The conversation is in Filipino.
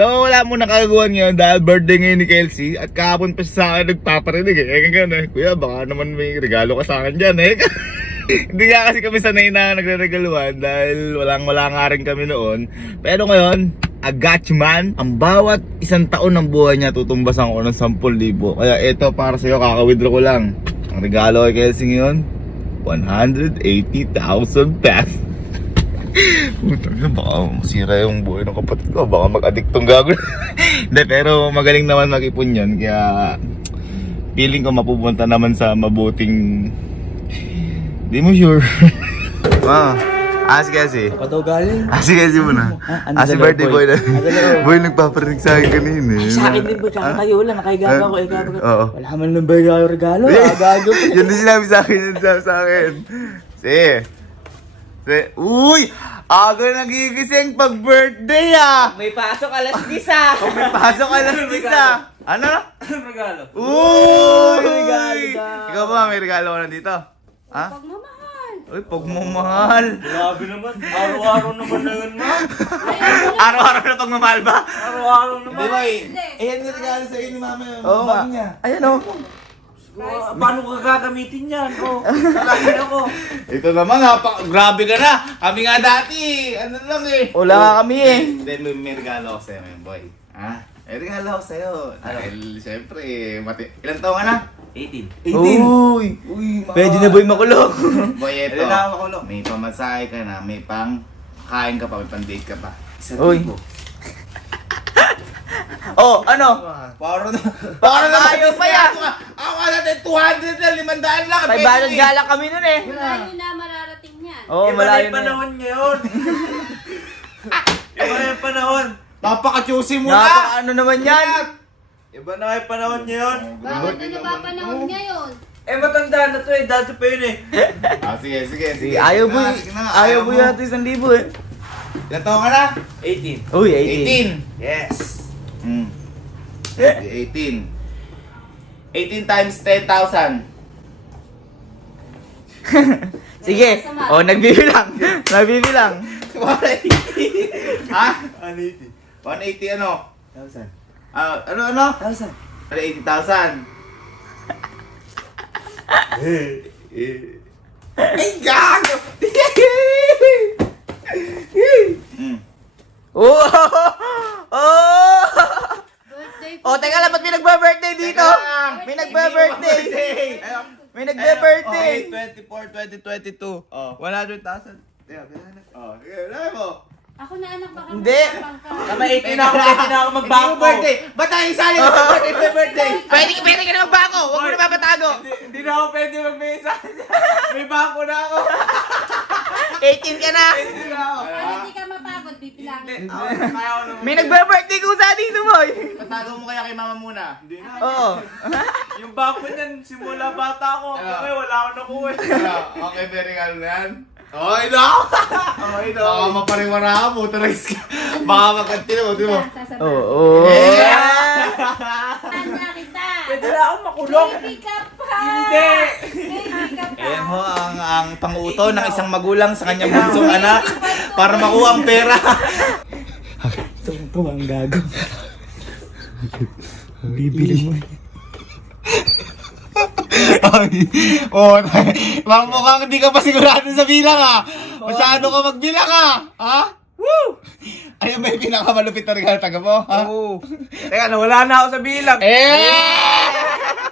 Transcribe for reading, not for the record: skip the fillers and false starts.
So wala mo nakagawan ngayon dahil birthday ngayon ni Kelsey. At kahapon pa siya sa akin nagpaparinig eh. Kuya baka naman may regalo ka sa akin dyan eh. Hindi nga kasi kami sanay na nagre-regaluhan dahil wala nga rin kami noon. Pero ngayon, I got you man. Ang bawat isang taon ng buhay niya tutumbasan ko ng 10,000. Kaya ito para sa'yo, kaka-withdraw ko lang. Ang regalo kay Kelsey ngayon, 180,000 pesos. Baka masira yung buhay ng kapatid ko. Baka mag-addict tong gago. Hindi, pero magaling naman mag-ipon yan. Kaya feeling ko mapupunta naman sa mabuting... Di mo sure. Si Kelsey. Pataw galing. Si Kelsey muna. Si birthday boy na. Boy nagpaparinig sa akin kanina. Sa akin din ba? Kakatayo lang. Nakaigaga ko. Oo. Wala man lang ba yung regalo? Gago. Yun din sinabi sa akin. Uy! Aga nagigising pag birthday ah! May pasok alas 10 ah. May pasok alas 10 ah! Ano? Regalo. Uy! May regalo daw. Ikaw ba may regalo ka na dito? Ha? Pagmamahal. Uy, pagmamahal! Grabe naman. Araw-araw naman na yun, ma. Araw-araw na pagmamahal ba? Araw-araw naman. Di ba eh? Ayan yung regalo sa'yo ni mama yun. Oo nga. niya. Ayan o. Paano ka gagamitin yan? Kalahin ako. Ito naman grabe ka na. Kami nga dati, ano lang eh. Wala nga kami eh. Then may regalo ako sa'yo, my boy. Ha? May regalo ako sa'yo. Dahil siyempre, ilang taon ka na? 18. Uy! Pwede na boy makulong. Boy, eto. Pwede na ako makulong. May pamasahe ka na, may pang kain ka pa, may pang date ka pa. Uy. Oh, ano? Para na ayos pa yan. Ako natin 200 na, 500 lang. 500 galang kami nun eh. Malayo na mararating yan. Oo, malayo na. panahon ngayon. Iba na yung panahon. Napaka-juicy mo na. Napaka ano naman yan? Iba na yung panahon ngayon. Bakit na napapanahon ngayon? Eh matanda na to eh, dati pa yun eh. Sige. Ayaw boy. Sige na, Ayaw boy mo. natin 1,000 eh. Ilan taon ka na? 18. Uy, 18. 18. Yes. 18. 18 times 10,000. Sige. Oh, nagbibilang. Nagbibilang. 180. Ha? 180. 180 ano? 1,000. Ano? 1,000. 180,000. Ay, gago! Oh! Oh! Birthday ko. Oh, teka lang, ba't may nagba-birthday dito? May nagba-birthday. May nagba-birthday. 24, 2022. 100,000. Oh, sige, mo. Ako na anak baka Hindi. matapang ka. Tama 18 na ako, pwede na ako magbangko. birthday. Ba't tayo isali mo sa birthday? Pwede ka na magbako. Huwag mo na papatago. Hindi na ako pwede mag-mesa. May bangko na ako. 18 ka na. Hindi na ako. Para hindi ka mapagod, bibilangin. Kaya ako naman. May nagba-birthday ko sa dito, boy. Patago mo kaya kay mama muna. Hindi na. Oo. Yung bangko niyan, simula bata ako. Ano? Okay, wala akong nakuha. Okay, very well na yan. Okay na! Okay, Baka mapariwara ka mo, tarais ka. Baka magkanti mo, di mo? Sasabihin. Oo. Tanda kita. Pwede na akong makulong. Baby ka pa. Hindi. Baby ka pa. Ayan ho, ang panguto ng isang magulang sa kanyang bunsong anak para makuha ang pera. Ito ang gago. Bibili mo. Mukhang hindi ka pa sigurado sa bilang ah. Masyado ka magbilang ah. Ha? Woo! Ayun ba yung pinakamalupit na regalo taga mo? Ha? Oo. Teka, nawala na ako sa bilang. Eh!